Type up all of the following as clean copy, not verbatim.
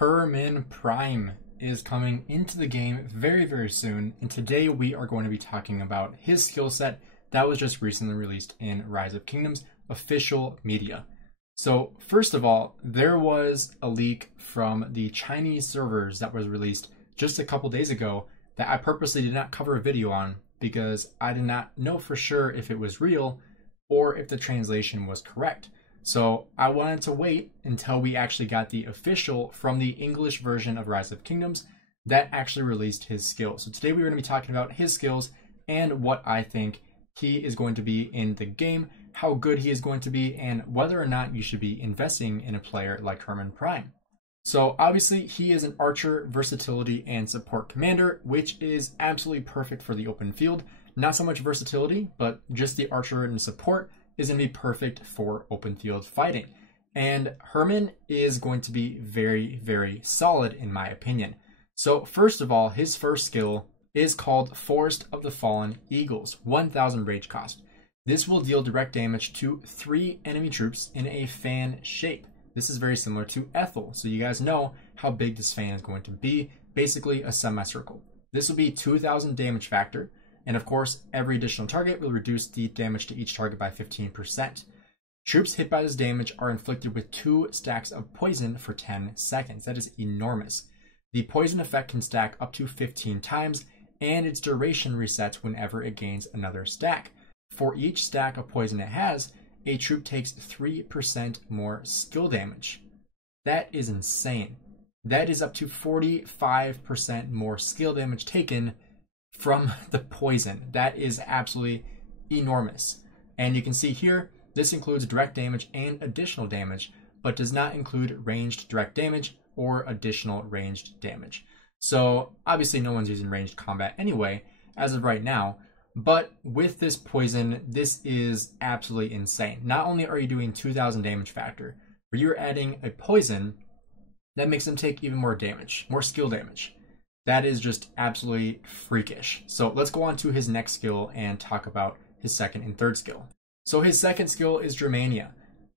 Hermann Prime is coming into the game very, very soon, and today we are going to be talking about his skill set that was just recently released in Rise of Kingdoms official media. So first of all, there was a leak from the Chinese servers that was released just a couple days ago that I purposely did not cover a video on because I did not know for sure if it was real or if the translation was correct. So I wanted to wait until we actually got the official from the English version of Rise of Kingdoms that actually released his skills. So today we're going to be talking about his skills and what I think he is going to be in the game, how good he is going to be, and whether or not you should be investing in a player like Hermann Prime. So obviously he is an archer, versatility, and support commander, which is absolutely perfect for the open field. Not so much versatility, but just the archer and support is going to be perfect for open field fighting. And Hermann is going to be very, very solid in my opinion. So first of all, his first skill is called Forest of the Fallen Eagles, 1000 rage cost. This will deal direct damage to 3 enemy troops in a fan shape. This is very similar to Ethel, so you guys know how big this fan is going to be, basically a semicircle. This will be 2000 damage factor, and of course, every additional target will reduce the damage to each target by 15%. Troops hit by this damage are inflicted with 2 stacks of poison for 10 seconds. That is enormous. The poison effect can stack up to 15 times, and its duration resets whenever it gains another stack. For each stack of poison it has, a troop takes 3% more skill damage. That is insane. That is up to 45% more skill damage taken from the poison. That is absolutely enormous. And you can see here, this includes direct damage and additional damage, but does not include ranged direct damage or additional ranged damage. So obviously no one's using ranged combat anyway, as of right now, but with this poison, this is absolutely insane. Not only are you doing 2000 damage factor, but you're adding a poison that makes them take even more damage, more skill damage. That is just absolutely freakish. So let's go on to his next skill and talk about his second and third skill. So his second skill is Germania.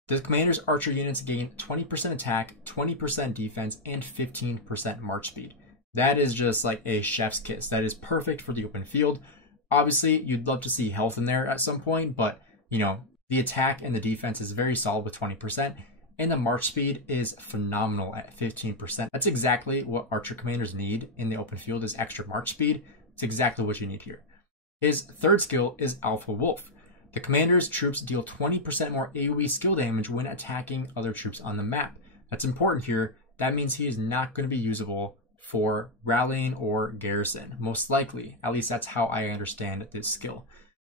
The commander's archer units gain 20% attack, 20% defense, and 15% march speed. That is just like a chef's kiss. That is perfect for the open field. Obviously, you'd love to see health in there at some point, but you know, the attack and the defense is very solid with 20%, and the march speed is phenomenal at 15%. That's exactly what archer commanders need in the open field, is extra march speed. It's exactly what you need here. His third skill is Alpha Wolf. The commander's troops deal 20% more AoE skill damage when attacking other troops on the map. That's important here. That means he is not going to be usable for rallying or garrison, most likely. At least that's how I understand this skill.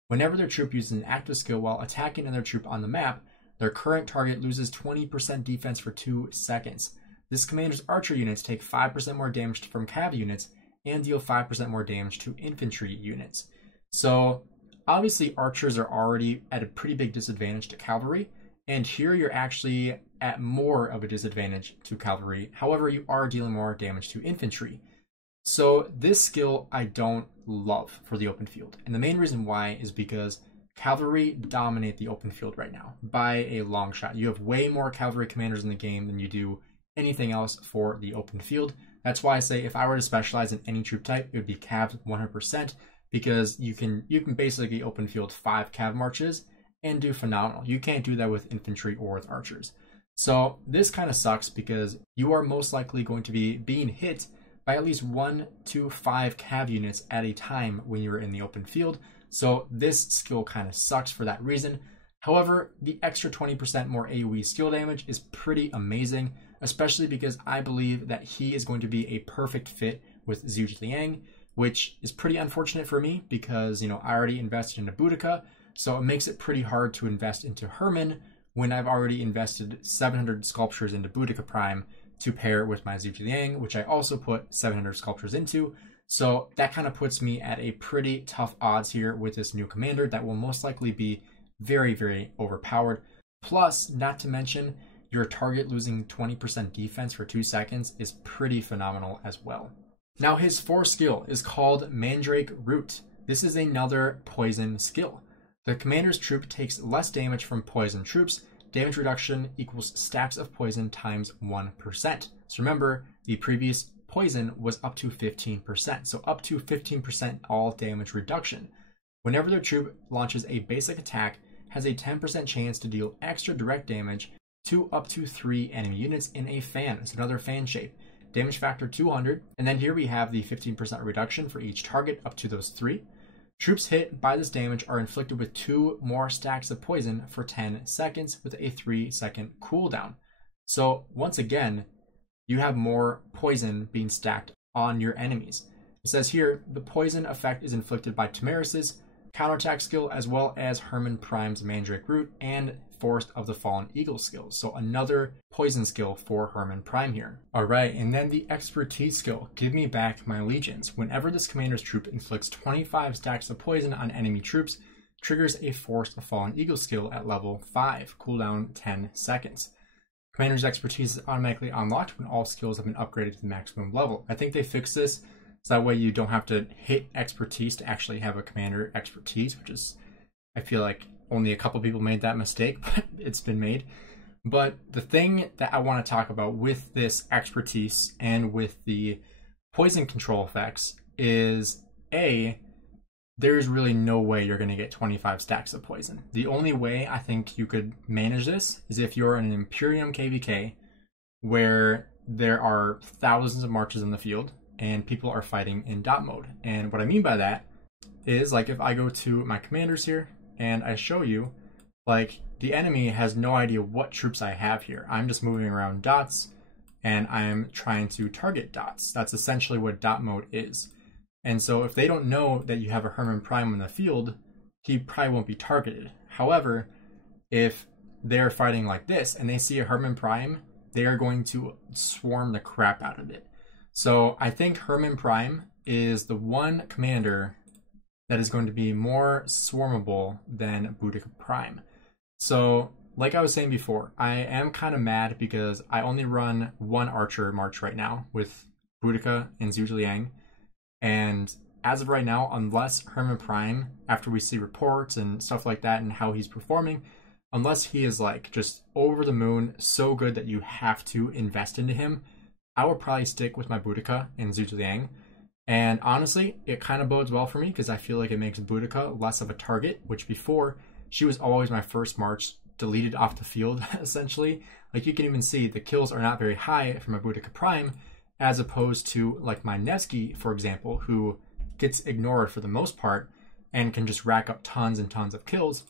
Whenever their troop uses an active skill while attacking another troop on the map, their current target loses 20% defense for 2 seconds. This commander's archer units take 5% more damage from cav units and deal 5% more damage to infantry units. So obviously archers are already at a pretty big disadvantage to cavalry, and here you're actually at more of a disadvantage to cavalry. However, you are dealing more damage to infantry. So this skill I don't love for the open field. And the main reason why is because cavalry dominate the open field right now by a long shot. You have way more cavalry commanders in the game than you do anything else for the open field. That's why I say if I were to specialize in any troop type, it would be cav 100%, because you can basically open field 5 cav marches and do phenomenal. You can't do that with infantry or with archers. So this kind of sucks because you are most likely going to be being hit by at least 1 to 5 cav units at a time when you're in the open field. So this skill kind of sucks for that reason. However, the extra 20% more AoE skill damage is pretty amazing, especially because I believe that he is going to be a perfect fit with Zhuge Liang, which is pretty unfortunate for me because, you know, I already invested into Boudica, so it makes it pretty hard to invest into Hermann when I've already invested 700 sculptures into Boudica Prime to pair with my Zhuge Liang, which I also put 700 sculptures into. So that kind of puts me at a pretty tough odds here with this new commander that will most likely be very, very overpowered. Plus, not to mention, your target losing 20% defense for 2 seconds is pretty phenomenal as well. Now his fourth skill is called Mandrake Root. This is another poison skill. The commander's troop takes less damage from poison troops damage reduction equals stacks of poison times 1%. So remember, the previous poison was up to 15%. So up to 15% all damage reduction. Whenever their troop launches a basic attack, has a 10% chance to deal extra direct damage to up to 3 enemy units in a fan. It's another fan shape. Damage factor 200. And then here we have the 15% reduction for each target up to those 3. Troops hit by this damage are inflicted with 2 more stacks of poison for 10 seconds with a 3-second cooldown. So once again, you have more poison being stacked on your enemies. It says here, the poison effect is inflicted by Tamaris's counterattack skill as well as Hermann Prime's Mandrake Root and Forest of the Fallen Eagle skills. So another poison skill for Hermann Prime here. Alright, and then the expertise skill, Give Me Back My Legions. Whenever this commander's troop inflicts 25 stacks of poison on enemy troops, triggers a Forest of Fallen Eagle skill at level 5, cooldown 10 seconds. Commander's expertise is automatically unlocked when all skills have been upgraded to the maximum level. I think they fixed this so that way you don't have to hit expertise to actually have a commander expertise, which is, I feel like only a couple people made that mistake, but it's been made. But the thing that I want to talk about with this expertise and with the poison control effects is there's really no way you're going to get 25 stacks of poison. The only way I think you could manage this is if you're in an Imperium KVK where there are thousands of marches in the field and people are fighting in dot mode. And what I mean by that is, like, if I go to my commanders here and I show you, like, the enemy has no idea what troops I have here. I'm just moving around dots and I'm trying to target dots. That's essentially what dot mode is. And so if they don't know that you have a Hermann Prime in the field, he probably won't be targeted. However, if they're fighting like this and they see a Hermann Prime, they are going to swarm the crap out of it. So I think Hermann Prime is the one commander that is going to be more swarmable than Boudica Prime. So like I was saying before, I am kind of mad because I only run one archer march right now with Boudica and Zhu Liang. And as of right now, unless Hermann Prime, after we see reports and stuff like that and how he's performing, unless he is like just over the moon, so good that you have to invest into him, I will probably stick with my Boudica and Zhu Liang. And honestly, it kind of bodes well for me because I feel like it makes Boudica less of a target, which before, she was always my first march deleted off the field, essentially. Like you can even see the kills are not very high for my Boudica Prime, as opposed to like my Nevsky, for example, who gets ignored for the most part and can just rack up tons and tons of kills.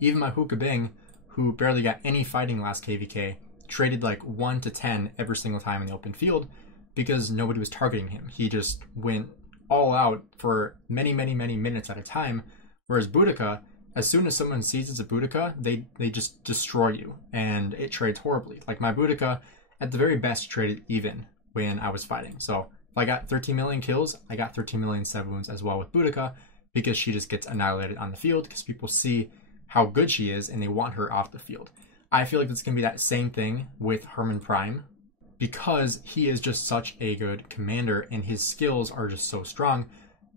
Even my Huka Bing, who barely got any fighting last KVK, traded like 1 to 10 every single time in the open field because nobody was targeting him. He just went all out for many, many, many minutes at a time. Whereas Boudica, as soon as someone sees it's a Boudica, they just destroy you and it trades horribly. Like my Boudica, at the very best, traded even when I was fighting. So if I got 13 million kills, I got 13 million 7 wounds as well with Boudica because she just gets annihilated on the field because people see how good she is and they want her off the field. I feel like it's going to be that same thing with Hermann Prime because he is just such a good commander and his skills are just so strong.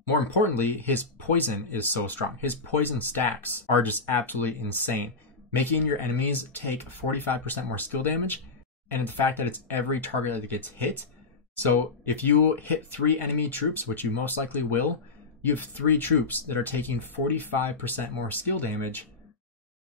More importantly, his poison is so strong. His poison stacks are just absolutely insane, making your enemies take 45% more skill damage, and the fact that it's every target that gets hit. So if you hit 3 enemy troops, which you most likely will, you have 3 troops that are taking 45% more skill damage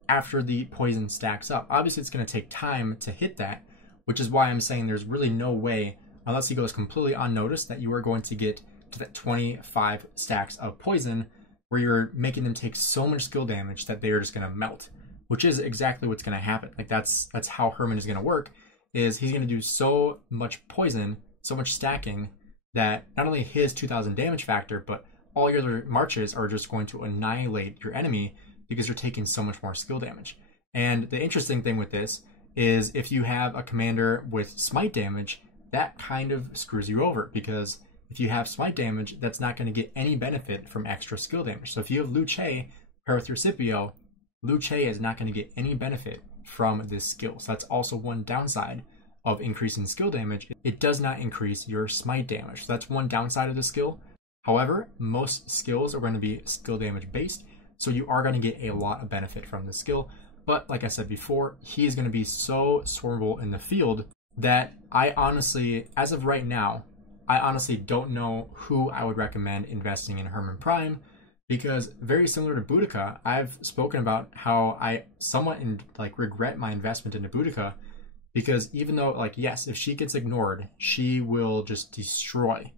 after the poison stacks up. Obviously, it's going to take time to hit that, which is why I'm saying there's really no way, unless he goes completely unnoticed, that you are going to get to that 25 stacks of poison where you're making them take so much skill damage that they're just going to melt, which is exactly what's going to happen. Like that's how Hermann is going to work, is he's going to do so much poison, so much stacking, that not only his 2000 damage factor, but all your other marches are just going to annihilate your enemy because you're taking so much more skill damage. And the interesting thing with this is if you have a commander with smite damage, that kind of screws you over because if you have smite damage, that's not going to get any benefit from extra skill damage. So if you have Lu Che paired with your Scipio, Lu Che is not going to get any benefit from this skill. So that's also one downside of increasing skill damage. It does not increase your smite damage. So that's one downside of the skill. However, most skills are going to be skill damage based, so you are going to get a lot of benefit from the skill. But like I said before, he's going to be so swarmable in the field that I honestly, as of right now, I honestly don't know who I would recommend investing in Hermann Prime, because very similar to Boudica, I've spoken about how I somewhat regret my investment into Boudica, because even though, like, yes, if she gets ignored, she will just destroy.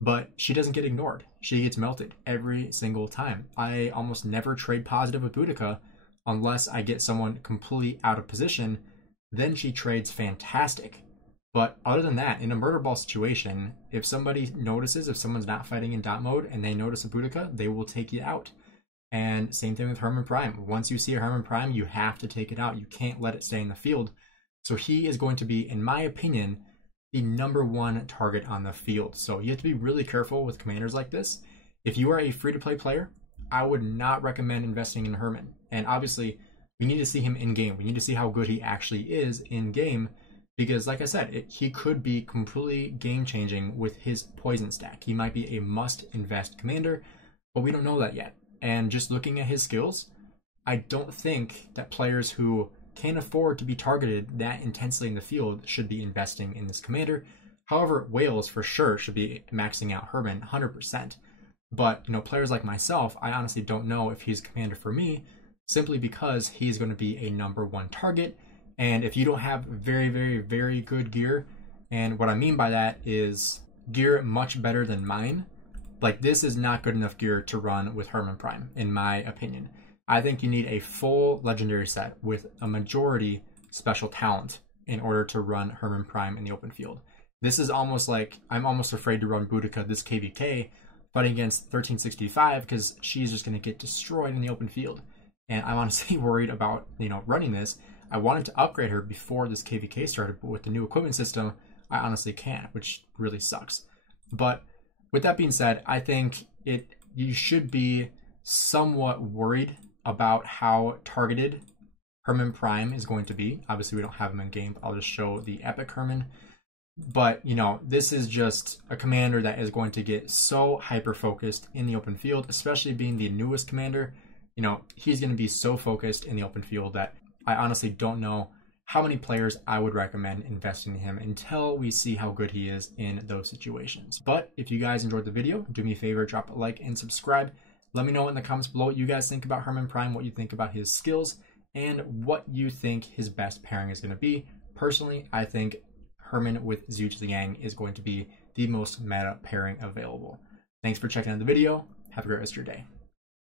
But she doesn't get ignored. She gets melted every single time. I almost never trade positive with Boudica unless I get someone completely out of position. Then she trades fantastic. But other than that, in a murder ball situation, if somebody notices, if someone's not fighting in dot mode and they notice a Boudica, they will take you out. And same thing with Hermann Prime. Once you see a Hermann Prime, you have to take it out. You can't let it stay in the field. So he is going to be, in my opinion, the #1 target on the field. So you have to be really careful with commanders like this. If you are a free-to-play player, I would not recommend investing in Hermann. And obviously, we need to see him in-game. We need to see how good he actually is in-game, because like I said, he could be completely game-changing with his poison stack. He might be a must-invest commander, but we don't know that yet. And just looking at his skills, I don't think that players who can't afford to be targeted that intensely in the field should be investing in this commander. However, Wales for sure should be maxing out Hermann 100%. But, players like myself, I honestly don't know if he's a commander for me, simply because he's going to be a #1 target. And if you don't have very, very, very good gear, and what I mean by that is gear much better than mine, like, this is not good enough gear to run with Hermann Prime, in my opinion. I think you need a full legendary set with a majority special talent in order to run Hermann Prime in the open field. This is almost like, I'm almost afraid to run Boudica this KVK fighting against 1365, because she's just going to get destroyed in the open field. And I'm honestly worried about, running this. I wanted to upgrade her before this KVK started, but with the new equipment system, I honestly can't, which really sucks. But with that being said, I think you should be somewhat worried about how targeted Hermann Prime is going to be. Obviously, we don't have him in game, but I'll just show the epic Hermann. But, this is just a commander that is going to get so hyper-focused in the open field, especially being the newest commander. He's going to be so focused in the open field that I honestly don't know how many players I would recommend investing in him until we see how good he is in those situations. But if you guys enjoyed the video, do me a favor, drop a like and subscribe. Let me know in the comments below what you guys think about Hermann Prime, what you think about his skills, and what you think his best pairing is going to be. Personally, I think Hermann with Zhuge Liang is going to be the most meta pairing available. Thanks for checking out the video. Have a great rest of your day.